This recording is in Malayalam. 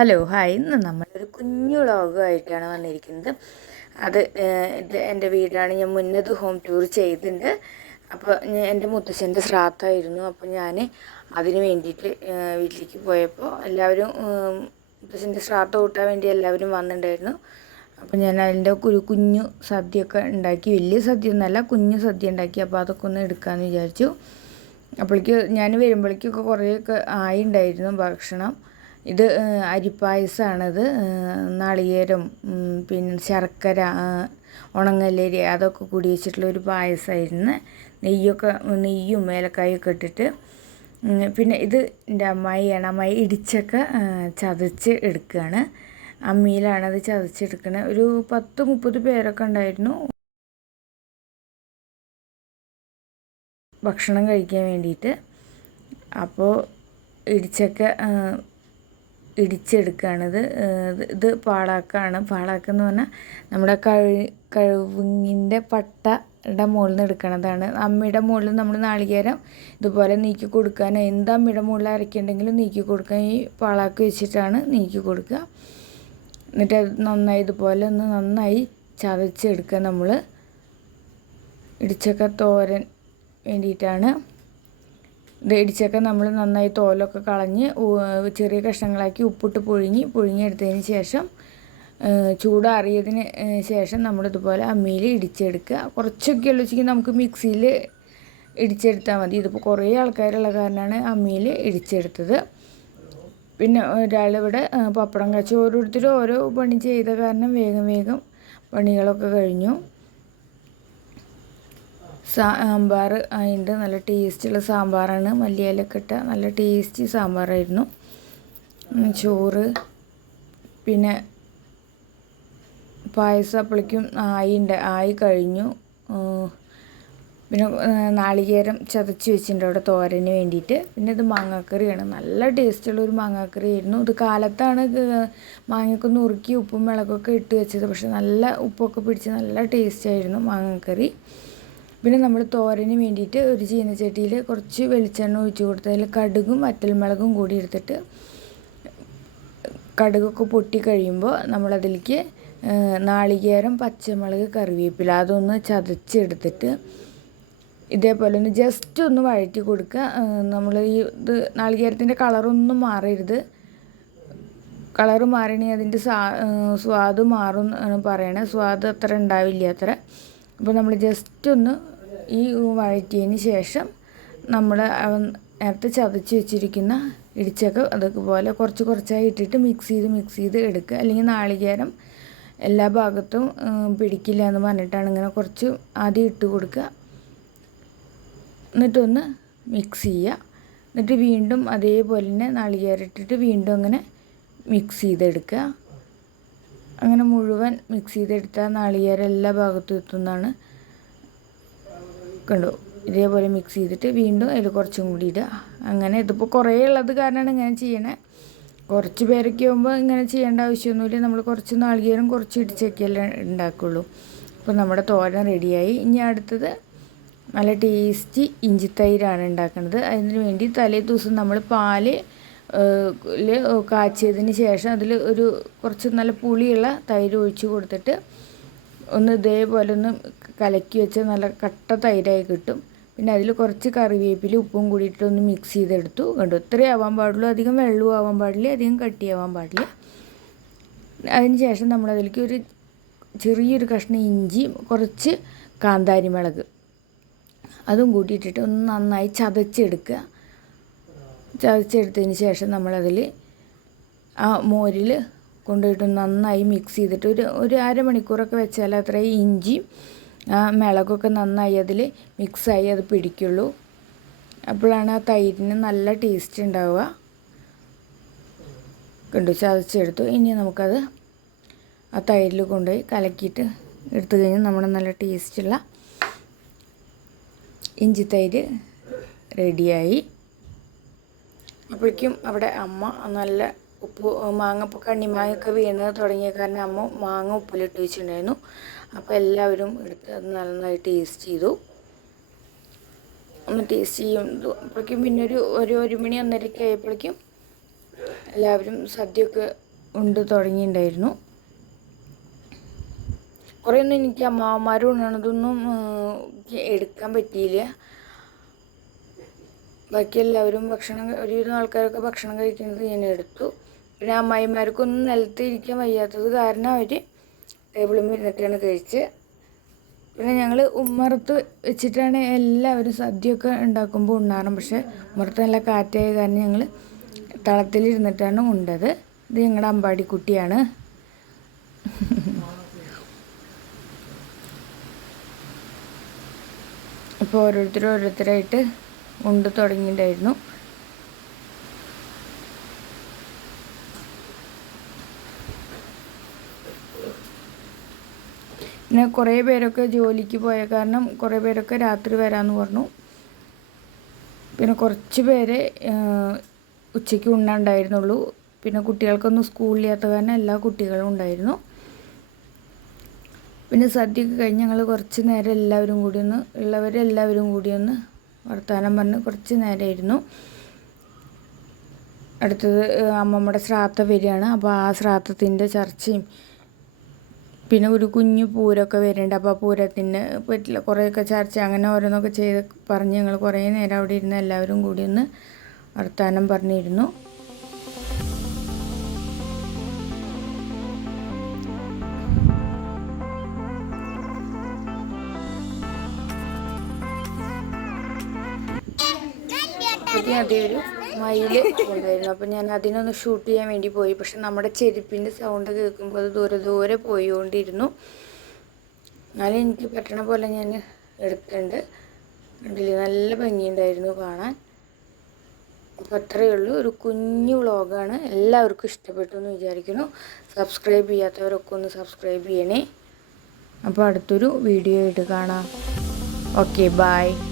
Hello hi. ഇന്ന് നമ്മളൊരു കുഞ്ഞു വ്ളോഗുമായിട്ടാണ് വന്നിരിക്കുന്നത്. അത് ഇത് എന്റെ വീടാണ്. ഞാൻ മുന്നത് ഹോം ടൂർ ചെയ്തിട്ടുണ്ട്. അപ്പോൾ ഞാൻ- എന്റെ മുത്തശ്ശന്റെ ശ്രാദ്ധമായിരുന്നു. അപ്പോൾ ഞാൻ അതിന് വേണ്ടിയിട്ട് വീട്ടിലേക്ക് പോയപ്പോൾ എല്ലാവരും മുത്തശ്ശന്റെ ശ്രാദ്ധം കൂട്ടാൻ വേണ്ടി എല്ലാവരും വന്നിട്ടുണ്ടായിരുന്നു. അപ്പോൾ ഞാൻ അതിന്റെ ഒരു കുഞ്ഞു സദ്യയൊക്കെ ഉണ്ടാക്കി. വലിയ സദ്യ ഒന്നല്ല കുഞ്ഞു സദ്യ ഉണ്ടാക്കി. അപ്പോൾ അതൊക്കെ ഒന്ന് എടുക്കാമെന്ന് വിചാരിച്ചു. അപ്പോഴേക്ക് ഞാൻ വരുമ്പോഴേക്കൊക്കെ കുറേയൊക്കെ ആയി ഉണ്ടായിരുന്നു ഭക്ഷണം. ഇത് അരിപ്പായസമാണത് നാളികേരം പിന്നെ ശർക്കര ഉണങ്ങല്ലേരി അതൊക്കെ കൂടി വെച്ചിട്ടുള്ള ഒരു പായസമായിരുന്നു നെയ്യൊക്കെ നെയ്യും ഏലക്കായൊക്കെ ഇട്ടിട്ട് പിന്നെ ഇത് എന്റെ അമ്മായിയാണ്. അമ്മായി ഇടിച്ചൊക്കെ ചതച്ച് എടുക്കുകയാണ് അമ്മിയിലാണ് അത് ചതച്ചെടുക്കുന്നത് ഒരു പത്ത് മുപ്പത് പേരൊക്കെ ഉണ്ടായിരുന്നു. ഭക്ഷണം കഴിക്കാൻ വേണ്ടിയിട്ട്. അപ്പോൾ ഇടിച്ചക്ക ഇടിച്ചെടുക്കുകയാണിത് ഇത് പാളാക്ക എന്ന് പറഞ്ഞാൽ നമ്മുടെ കഴു കഴിവിന്റെ പട്ടയുടെ മുകളിൽ നിന്ന് എടുക്കണതാണ്. അമ്മയുടെ മുകളിൽ നമ്മൾ നാളികേരം ഇതുപോലെ നീക്കി കൊടുക്കാൻ എന്ത് അമ്മയുടെ മുകളിൽ അരയ്ക്കുന്നുണ്ടെങ്കിലും നീക്കി കൊടുക്കാൻ ഈ പാളാക്ക് വെച്ചിട്ടാണ് നീക്കി കൊടുക്കുക. എന്നിട്ട് നന്നായി ഇതുപോലെ ഒന്ന് നന്നായി ചതച്ചെടുക്കുക നമ്മൾ ഇടിച്ചക്ക തോരൻ വേണ്ടിയിട്ടാണ്. ഇടിച്ചക്ക നമ്മൾ നന്നായി തോലൊക്കെ കളഞ്ഞ് ചെറിയ കഷ്ണങ്ങളാക്കി ഉപ്പിട്ട് പുഴുങ്ങി പുഴുങ്ങിയെടുത്തതിന് ശേഷം ചൂടാറിയതിന് ശേഷം നമ്മളിതുപോലെ അമ്മിയിൽ ഇടിച്ചെടുക്കുക. കുറച്ചൊക്കെ ഉള്ളു നമുക്ക് മിക്സിയിൽ ഇടിച്ചെടുത്താൽ മതി. ഇതിപ്പോൾ കുറേ ആൾക്കാരുള്ള കാരണമാണ് അമ്മിയിൽ ഇടിച്ചെടുത്തത്. പിന്നെ ഒരാളിവിടെ പപ്പടം കാച്ചി ഓരോരുത്തരും ഓരോ പണി ചെയ്ത കാരണം വേഗം വേഗം പണികളൊക്കെ കഴിഞ്ഞു. സാമ്പാർ അതിന്റെ നല്ല ടേസ്റ്റുള്ള സാമ്പാറാണ്. മല്ലിയിലൊക്കെ ഇട്ട നല്ല ടേസ്റ്റി സാമ്പാറായിരുന്നു. ചോറ്. പിന്നെ പായസം അപ്പോഴേക്കും ആയി ഉണ്ട് ആയി കഴിഞ്ഞു. പിന്നെ നാളികേരം ചതച്ച് വെച്ചിട്ടുണ്ട് അവിടെ തോരന് വേണ്ടിയിട്ട് പിന്നെ ഇത് മാങ്ങാക്കറിയാണ്. നല്ല ടേസ്റ്റുള്ള ഒരു മാങ്ങാക്കറി ആയിരുന്നു ഇത് കാലത്താണ് മാങ്ങയൊക്കെ നുറുക്കി ഉപ്പും മുളകൊക്കെ ഇട്ട് വെച്ചത്. പക്ഷെ നല്ല ഉപ്പൊക്കെ പിടിച്ച് നല്ല ടേസ്റ്റായിരുന്നു മാങ്ങാക്കറി. പിന്നെ നമ്മൾ തോരന് വേണ്ടിയിട്ട് ഒരു ചീനച്ചട്ടിയിൽ കുറച്ച് വെളിച്ചെണ്ണ ഒഴിച്ച് കൊടുത്ത് അതിൽ കടുകും വറ്റൽമുളകും കൂടി എടുത്തിട്ട് കടുകൊക്കെ പൊട്ടി കഴിയുമ്പോൾ നമ്മളതിലേക്ക് നാളികേരം പച്ചമുളക് കറിവേപ്പില അതൊന്ന് ചതച്ചെടുത്തിട്ട് ഇതേപോലെ ഒന്ന് ജസ്റ്റ് ഒന്ന് വഴറ്റി കൊടുക്കുക. നമ്മൾ ഈ ഇത് നാളികേരത്തിന്റെ കളറൊന്നും മാറരുത്. കളറ് മാറണമെങ്കിൽ അതിന്റെ സ്വാ സ്വാദ് മാറും എന്നാണ് പറയണത് സ്വാദ് അത്ര ഉണ്ടാവില്ല അത്ര അപ്പോൾ നമ്മൾ ജസ്റ്റ് ഒന്ന് ഈ വഴറ്റിയതിന് ശേഷം നമ്മൾ നേരത്തെ ചതച്ച് വെച്ചിരിക്കുന്ന ഇടിച്ചൊക്കെ അതുപോലെ കുറച്ച് കുറച്ചായി ഇട്ടിട്ട് മിക്സ് ചെയ്ത് മിക്സ് ചെയ്ത് എടുക്കുക. അല്ലെങ്കിൽ നാളികേരം എല്ലാ ഭാഗത്തും പിടിക്കില്ല എന്ന് പറഞ്ഞിട്ടാണ് ഇങ്ങനെ കുറച്ച് ആദ്യം ഇട്ട് കൊടുക്കുക. എന്നിട്ടൊന്ന് മിക്സ് ചെയ്യുക. എന്നിട്ട് വീണ്ടും അതേപോലെ തന്നെ നാളികേരം ഇട്ടിട്ട് വീണ്ടും അങ്ങനെ മിക്സ് ചെയ്തെടുക്കുക. അങ്ങനെ മുഴുവൻ മിക്സ് ചെയ്തെടുത്താൽ നാളികേരം എല്ലാ ഭാഗത്തും എത്തുന്നതാണ്. കണ്ടു? ഇതേപോലെ മിക്സ് ചെയ്തിട്ട് വീണ്ടും അതിൽ കുറച്ചും കൂടി ഇടുക. അങ്ങനെ ഇതിപ്പോൾ കുറേ ഉള്ളത് കാരണമാണ് ഇങ്ങനെ ചെയ്യണേ. കുറച്ച് പേരൊക്കെ ആകുമ്പോൾ ഇങ്ങനെ ചെയ്യേണ്ട ആവശ്യമൊന്നുമില്ല. നമ്മൾ കുറച്ച് നാളികേരം കുറച്ച് ഇടിച്ചൊക്കെയല്ലേ ഉണ്ടാക്കുള്ളൂ. അപ്പോൾ നമ്മുടെ തോരൻ റെഡിയായി. ഇനി അടുത്തത് നല്ല ടേസ്റ്റി ഇഞ്ചിത്തൈരാണ് ഉണ്ടാക്കുന്നത് അതിന് വേണ്ടി തലേ ദിവസം നമ്മൾ പാൽ കാച്ചിയതിന് ശേഷം അതിൽ ഒരു കുറച്ച് നല്ല പുളിയുള്ള തൈര് ഒഴിച്ച് കൊടുത്തിട്ട് ഒന്ന് ഇതേപോലെ ഒന്ന് കലക്കി വെച്ച നല്ല കട്ട തൈരായി കിട്ടും. പിന്നെ അതിൽ കുറച്ച് കറിവേപ്പില ഉപ്പും കൂടിയിട്ട് ഒന്ന് മിക്സ് ചെയ്തെടുത്തു. കണ്ടു? ഇത്രയും ആവാൻ പാടുള്ളൂ. അധികം വെള്ളവും ആവാൻ പാടില്ല. അധികം കട്ടിയാവാൻ പാടില്ല. അതിന് ശേഷം നമ്മൾ അതിലേക്ക് ഒരു ചെറിയൊരു കഷ്ണം ഇഞ്ചി കുറച്ച് കാന്താരി മുളക് അതും കൂട്ടിയിട്ടിട്ട് ഒന്ന് നന്നായി ചതച്ചെടുക്കുക. ചതച്ചെടുത്തതിന് ശേഷം നമ്മളതിൽ ആ മോരിൽ കൊണ്ടുപോയിട്ട് നന്നായി മിക്സ് ചെയ്തിട്ട് ഒരു ഒരു അരമണിക്കൂറൊക്കെ വെച്ചാൽ അത്രയും ഇഞ്ചിയും ആ മിളകൊക്കെ നന്നായി അതിൽ മിക്സായി അത് പിടിക്കുള്ളൂ. അപ്പോഴാണ് ആ തൈരിന് നല്ല ടേസ്റ്റ് ഉണ്ടാവുക. കണ്ടു? ചതച്ചെടുത്തു. ഇനി നമുക്കത് ആ തൈരിൽ കൊണ്ടുപോയി കലക്കിയിട്ട് എടുത്തു കഴിഞ്ഞാൽ നമ്മുടെ നല്ല ടേസ്റ്റുള്ള ഇഞ്ചി തൈര് റെഡിയായി അപ്പോഴേക്കും അവിടെ അമ്മ നല്ല ഉപ്പ് മാങ്ങ കണ്ണിമാങ്ങയൊക്കെ വീണ് തുടങ്ങിയ കാരണം അമ്മ മാങ്ങ ഉപ്പിലിട്ട് വെച്ചിട്ടുണ്ടായിരുന്നു. അപ്പോൾ എല്ലാവരും എടുത്ത് അത് നന്നായി ടേസ്റ്റ് ചെയ്തു. ഒന്ന് ടേസ്റ്റ് ചെയ്യും. അപ്പോഴേക്കും പിന്നെ ഒരു ഒരു ഒരു മണി ഒന്നരയ്ക്ക് ആയപ്പോഴേക്കും എല്ലാവരും സദ്യയൊക്കെ ഉണ്ട് തുടങ്ങിയിട്ടുണ്ടായിരുന്നു. കുറേ ഒന്നും എനിക്ക് അമ്മാവന്മാരും ഏഹ്, എടുക്കാൻ പറ്റിയില്ല. ബാക്കി എല്ലാവരും ഭക്ഷണം ഒരുവിധം ആൾക്കാരൊക്കെ ഭക്ഷണം കഴിക്കുന്നത് ഞാൻ എടുത്തു. പിന്നെ അമ്മായിമാർക്കൊന്നും നിലത്ത് ഇരിക്കാൻ വയ്യാത്തത് കാരണം അവർ ടേബിളിൽ ഇരുന്നിട്ടാണ് കഴിച്ച്. പിന്നെ ഞങ്ങൾ ഉമ്മറത്ത് വെച്ചിട്ടാണ് എല്ലാവരും സദ്യയൊക്കെ ഉണ്ടാക്കുമ്പോൾ ഉണ്ണാറും. പക്ഷേ ഉമ്മറത്ത് നല്ല കാറ്റായ കാരണം ഞങ്ങൾ തളത്തിലിരുന്നിട്ടാണ് ഉണ്ടത്. ഇത് ഞങ്ങളുടെ അമ്പാടിക്കുട്ടിയാണ്. ഇപ്പോൾ ഓരോരുത്തരും ഓരോരുത്തരായിട്ട് ഉണ്ട് തുടങ്ങിയിട്ടുണ്ടായിരുന്നു. പിന്നെ കുറേ പേരൊക്കെ ജോലിക്ക് പോയ കാരണം കുറേ പേരൊക്കെ രാത്രി വരാമെന്ന് പറഞ്ഞു. പിന്നെ കുറച്ച് പേരെ ഉച്ചയ്ക്ക് ഉണ്ണാണ്ടായിരുന്നുള്ളൂ പിന്നെ കുട്ടികൾക്കൊന്നും സ്കൂളില്ലാത്ത കാരണം എല്ലാ കുട്ടികളും ഉണ്ടായിരുന്നു. പിന്നെ സദ്യയൊക്കെ കഴിഞ്ഞ് ഞങ്ങൾ കുറച്ച് നേരം എല്ലാവരും കൂടി ഒന്ന് ഉള്ളവരെല്ലാവരും കൂടി ഒന്ന് വർത്തമാനം പറഞ്ഞ് കുറച്ച് നേരമായിരുന്നു അടുത്തത് അമ്മമ്മയുടെ ശ്രാദ്ധം വരികയാണ്. അപ്പോൾ ആ ശ്രാദ്ധത്തിന്റെ ചർച്ചയും പിന്നെ ഒരു കുഞ്ഞു പൂരമൊക്കെ വരുന്നുണ്ട് അപ്പോൾ ആ പൂരത്തിന് പറ്റില്ല കുറേയൊക്കെ ചർച്ച അങ്ങനെ ഓരോന്നൊക്കെ ചെയ്ത് പറഞ്ഞ് ഞങ്ങൾ കുറേ നേരം അവിടെ ഇരുന്ന് എല്ലാവരും കൂടി ഒന്ന് വർത്തമാനം പറഞ്ഞിരുന്നു. ആദ്യം ആദ്യം ഒരു കൊണ്ടുവരുന്നു. അപ്പം ഞാൻ അതിനൊന്ന് ഷൂട്ട് ചെയ്യാൻ വേണ്ടി പോയി. പക്ഷെ നമ്മുടെ ചെരുപ്പിന്റെ സൗണ്ട് കേൾക്കുമ്പോൾ അത് ദൂരെ ദൂരെ പോയിക്കൊണ്ടിരുന്നു. എന്നാലും എനിക്ക് പറ്റണ പോലെ ഞാൻ എടുക്കുന്നുണ്ട് കണ്ടില്ലേ? നല്ല ഭംഗിയുണ്ടായിരുന്നു കാണാൻ. അപ്പോൾ അത്രയേ ഉള്ളൂ. ഒരു കുഞ്ഞു വ്ളോഗാണ്. എല്ലാവർക്കും ഇഷ്ടപ്പെട്ടു എന്ന് വിചാരിക്കുന്നു. സബ്സ്ക്രൈബ് ചെയ്യാത്തവരൊക്കെ ഒന്ന് സബ്സ്ക്രൈബ് ചെയ്യണേ. അപ്പോൾ അടുത്തൊരു വീഡിയോ ആയിട്ട് കാണാം. Okay bye